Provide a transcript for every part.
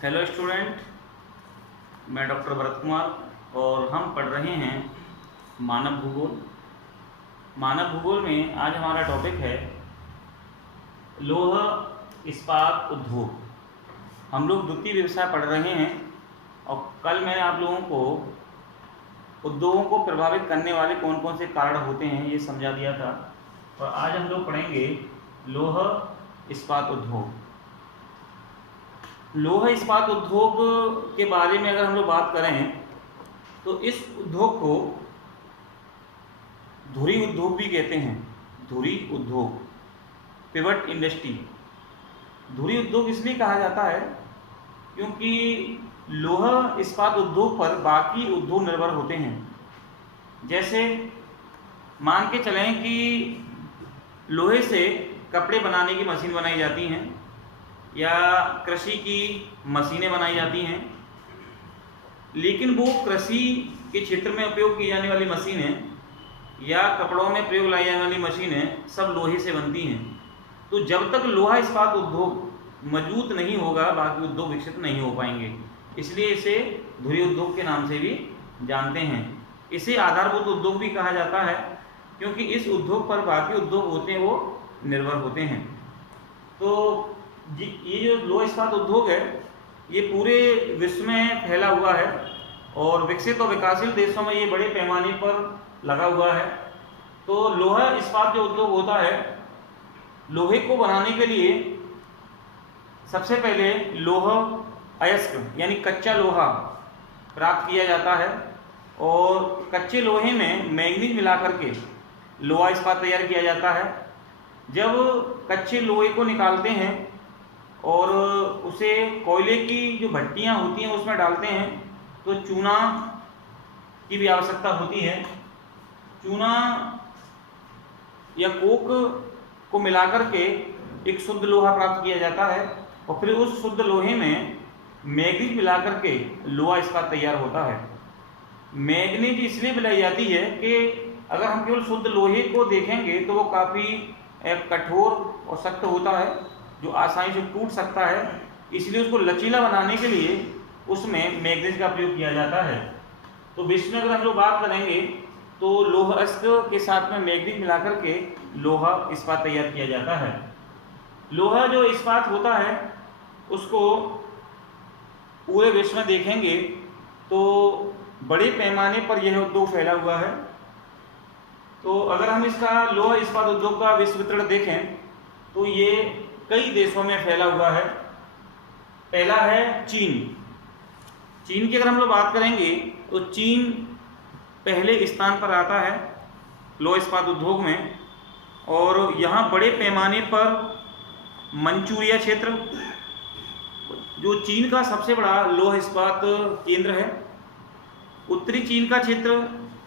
Hello student, मैं doctor Bharat Kumar और हम पढ़ रहे हैं मानव भूगोल। मानव भूगोल में आज हमारा टॉपिक है लौह इस्पात उद्योग। हम लोग द्वितीय व्यवसाय पढ़ रहे हैं और कल मैंने आप लोगों को उद्योगों को प्रभावित करने वाले कौन कौन से कारण होते हैं ये समझा दिया था। और आज हम लोग पढ़ेंगे लौह इस्पात उद्योग। लौह इस्पात उद्योग के बारे में अगर हम लोग बात करें तो इस उद्योग को धुरी उद्योग भी कहते हैं। धुरी उद्योग, पिवट इंडस्ट्री। धुरी उद्योग इसलिए कहा जाता है क्योंकि लौह इस्पात उद्योग पर बाकी उद्योग निर्भर होते हैं। जैसे मान के चलें कि लोहे से कपड़े बनाने की मशीन बनाई जाती हैं या कृषि की मशीनें बनाई जाती हैं, लेकिन वो कृषि के क्षेत्र में उपयोग की जाने वाली मशीनें या कपड़ों में प्रयोग लाई जाने वाली मशीनें सब लोहे से बनती हैं। तो जब तक लोहा इस्पात उद्योग मजबूत नहीं होगा बाकी उद्योग विकसित नहीं हो पाएंगे। इसलिए इसे धुरी उद्योग के नाम से भी जानते हैं। इसे आधारभूत उद्योग भी कहा जाता है क्योंकि इस उद्योग पर बाकी उद्योग होते हैं वो निर्भर होते हैं। तो ये जो लौह इस्पात उद्योग है ये पूरे विश्व में फैला हुआ है और विकसित और विकासशील देशों में ये बड़े पैमाने पर लगा हुआ है। तो लोहा इस्पात जो उद्योग होता है, लोहे को बनाने के लिए सबसे पहले लोह अयस्क यानी कच्चा लोहा प्राप्त किया जाता है और कच्चे लोहे में मैंगनीज मिला करके लोहा इस्पात तैयार किया जाता है। जब कच्चे लोहे को निकालते हैं और उसे कोयले की जो भट्टियाँ होती हैं उसमें डालते हैं तो चूना की भी आवश्यकता होती है। चूना या कोक को मिलाकर के एक शुद्ध लोहा प्राप्त किया जाता है और फिर उस शुद्ध लोहे में मैग्नीज मिलाकर के लोहा इस्पात तैयार होता है। मैग्नीज इसलिए मिलाई जाती है कि अगर हम केवल शुद्ध लोहे को देखेंगे तो वो काफ़ी कठोर और सख्त होता है जो आसानी से टूट सकता है। इसलिए उसको लचीला बनाने के लिए उसमें मैग्नीज का प्रयोग किया जाता है। तो विश्व में अगर हम लोग बात करेंगे तो लोहा अयस्क के साथ में मैग्नीज मिलाकर के लोहा इस्पात तैयार किया जाता है। लोहा जो इस्पात होता है उसको पूरे विश्व में देखेंगे तो बड़े पैमाने पर यह उद्योग फैला हुआ है। तो अगर हम इसका लौह इस्पात उद्योग का विश्व वितरण देखें तो ये कई देशों में फैला हुआ है। पहला है चीन। चीन की अगर हम लोग बात करेंगे तो चीन पहले स्थान पर आता है लौह इस्पात उद्योग में और यहाँ बड़े पैमाने पर मंचूरिया क्षेत्र जो चीन का सबसे बड़ा लौह इस्पात केंद्र है, उत्तरी चीन का क्षेत्र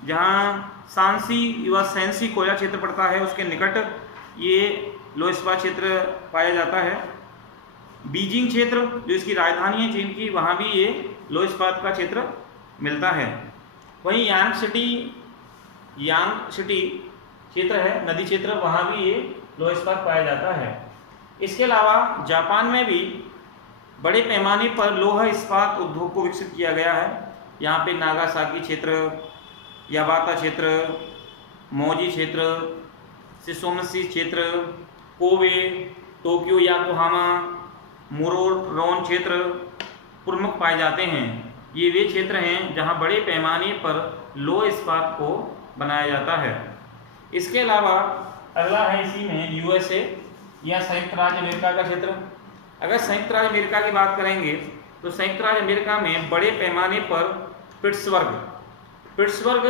जहाँ सांसी व सैंसी कोयला क्षेत्र पड़ता है उसके निकट ये लौह इस्पात क्षेत्र पाया जाता है। बीजिंग क्षेत्र जो इसकी राजधानी है चीन की, वहाँ भी ये लौह इस्पात का क्षेत्र मिलता है। वहीं यांग सिटी क्षेत्र है, नदी क्षेत्र, वहाँ भी ये लौह इस्पात पाया जाता है। इसके अलावा जापान में भी बड़े पैमाने पर लौह इस्पात उद्योग को विकसित किया गया है। यहाँ पे नागासाकी क्षेत्र, याबाता क्षेत्र, मोजी क्षेत्र, शिसोमशी क्षेत्र, कोबे, टोक्यो, याकोहामा, मोरोरोन क्षेत्र प्रमुख पाए जाते हैं। ये वे क्षेत्र हैं जहां बड़े पैमाने पर लौह इस्पात को बनाया जाता है। इसके अलावा अगला है इसी में यूएसए या संयुक्त राज्य अमेरिका का क्षेत्र। अगर संयुक्त राज्य अमेरिका की बात करेंगे तो संयुक्त राज्य अमेरिका में बड़े पैमाने पर पिट्सबर्ग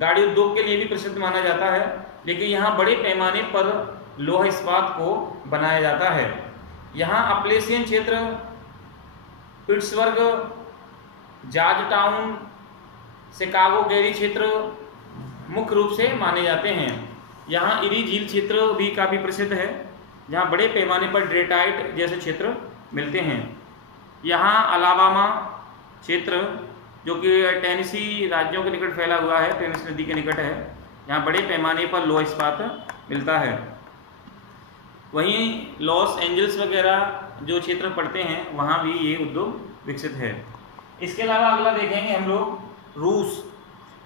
गाड़ी उद्योग के लिए भी प्रसिद्ध माना जाता है, लेकिन यहाँ बड़े पैमाने पर लौह इस्पात को बनाया जाता है। यहाँ अपलेशियन क्षेत्र, पिट्सबर्ग, जॉर्जटाउन, शिकागो गैरी क्षेत्र मुख्य रूप से माने जाते हैं। यहाँ इरी झील क्षेत्र भी काफ़ी प्रसिद्ध है जहाँ बड़े पैमाने पर ड्रेटाइट जैसे क्षेत्र मिलते हैं। यहाँ अलाबामा क्षेत्र जो कि टेनेसी राज्यों के निकट फैला हुआ है, टेनेसी नदी के निकट है, यहाँ बड़े पैमाने पर लौह इस्पात मिलता है। वहीं लॉस एंजल्स वगैरह जो क्षेत्र पड़ते हैं वहाँ भी ये उद्योग विकसित है। इसके अलावा अगला देखेंगे हम लोग रूस।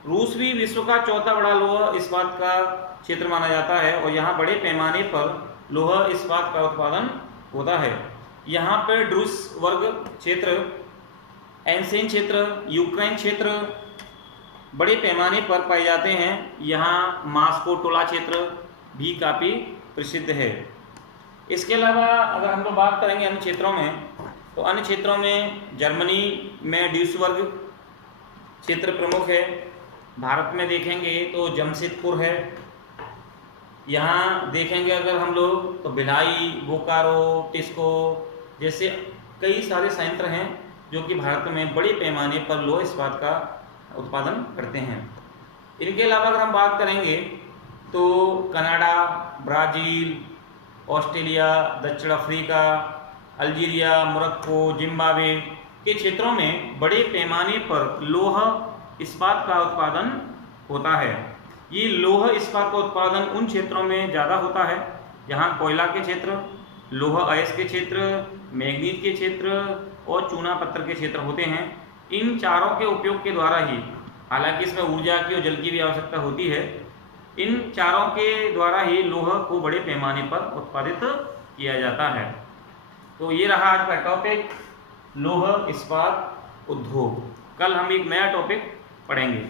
रूस भी विश्व का चौथा बड़ा लौह इस्पात का क्षेत्र माना जाता है और यहाँ बड़े पैमाने पर लौह इस्पात का उत्पादन होता है। यहाँ पर ड्रूस वर्ग क्षेत्र, एंसेन क्षेत्र, यूक्रेन क्षेत्र बड़े पैमाने पर पाए जाते हैं। यहाँ मास्को टोला क्षेत्र भी काफ़ी प्रसिद्ध है। इसके अलावा अगर हम लोग बात करेंगे अन्य क्षेत्रों में, तो अन्य क्षेत्रों में जर्मनी में ड्यूसबर्ग क्षेत्र प्रमुख है। भारत में देखेंगे तो जमशेदपुर है। यहाँ देखेंगे अगर हम लोग तो भिलाई, बोकारो, टिस्को जैसे कई सारे संयंत्र हैं जो कि भारत में बड़े पैमाने पर लौह इस्पात का उत्पादन करते हैं। इनके अलावा अगर हम बात करेंगे तो कनाडा, ब्राज़ील, ऑस्ट्रेलिया, दक्षिण अफ्रीका, अल्जीरिया, मोरक्को, जिम्बाब्वे के क्षेत्रों में बड़े पैमाने पर लौह इस्पात का उत्पादन होता है। ये लौह इस्पात का उत्पादन उन क्षेत्रों में ज़्यादा होता है जहाँ कोयला के क्षेत्र, लौह अयस्क के क्षेत्र, मैग्नीज के क्षेत्र और चूना पत्थर के क्षेत्र होते हैं। इन चारों के उपयोग के द्वारा ही, हालांकि इसमें ऊर्जा की और जल की भी आवश्यकता होती है, इन चारों के द्वारा ही लौह को बड़े पैमाने पर उत्पादित किया जाता है। तो ये रहा आज का टॉपिक, लौह इस्पात उद्योग। कल हम एक नया टॉपिक पढ़ेंगे।